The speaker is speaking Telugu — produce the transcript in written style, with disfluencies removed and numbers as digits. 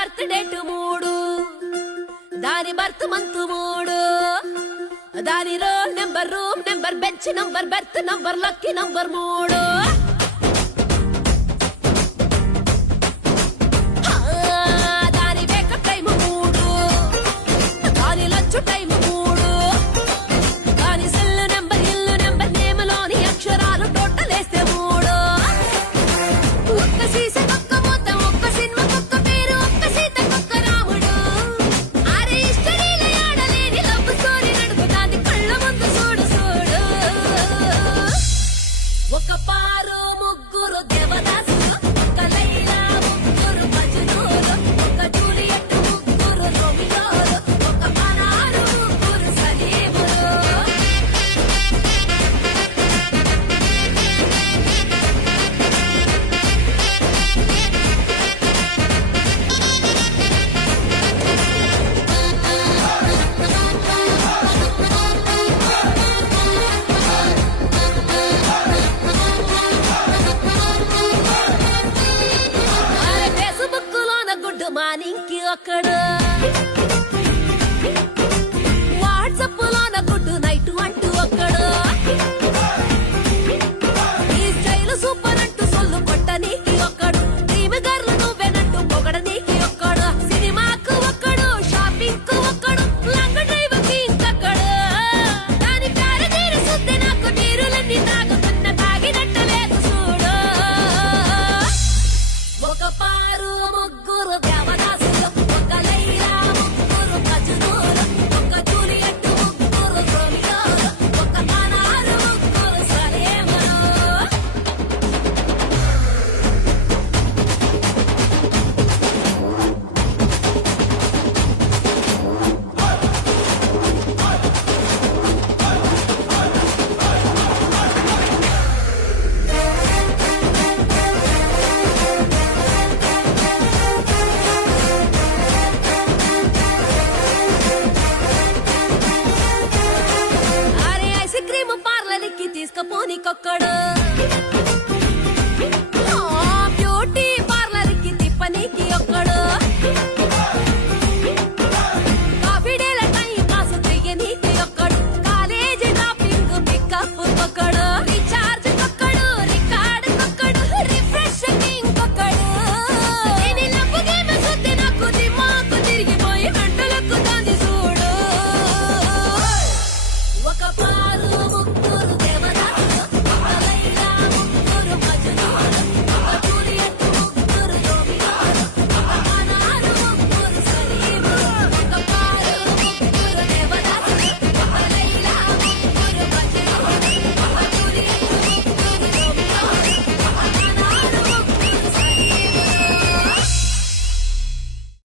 బర్త్ డేట్ 3, దాని బర్త్ మంత్ 3, దాని roll number, room number, bench number, berth number, lucky number 3. దాని వేకప్ టైం 3, దాని లంచ్ టైం 3, దాని సెల్ నెంబర్, ఇల్లు నెంబర్, నేమ్లోని అక్షరాలు టోటల్ వేస్తే 3. ఒక్క సీసన్ ఒక్క మొత్తం, ఒక్క సినిమాకొక్క పేరు, ఒక్క సీతకొక్క రాముడు. అరే హిస్టరీలో ఆడలేని లవ్ స్టోరీ నడుపుతాంది కళ్ళ ముందు చూడు చూడు. ఒక పారు ముగ్గురు దేవదాసులు, ఒక లైలా ముగ్గురు మజ్నూలు, ఒక జూలియట్ ముగ్గురు రోమియోలు, ఒక పనారు ముగ్గురు సలీములు. అరే ఫేస్బుక్ లోన గుడ్ మార్నింగ్ కి ఒక్కడు,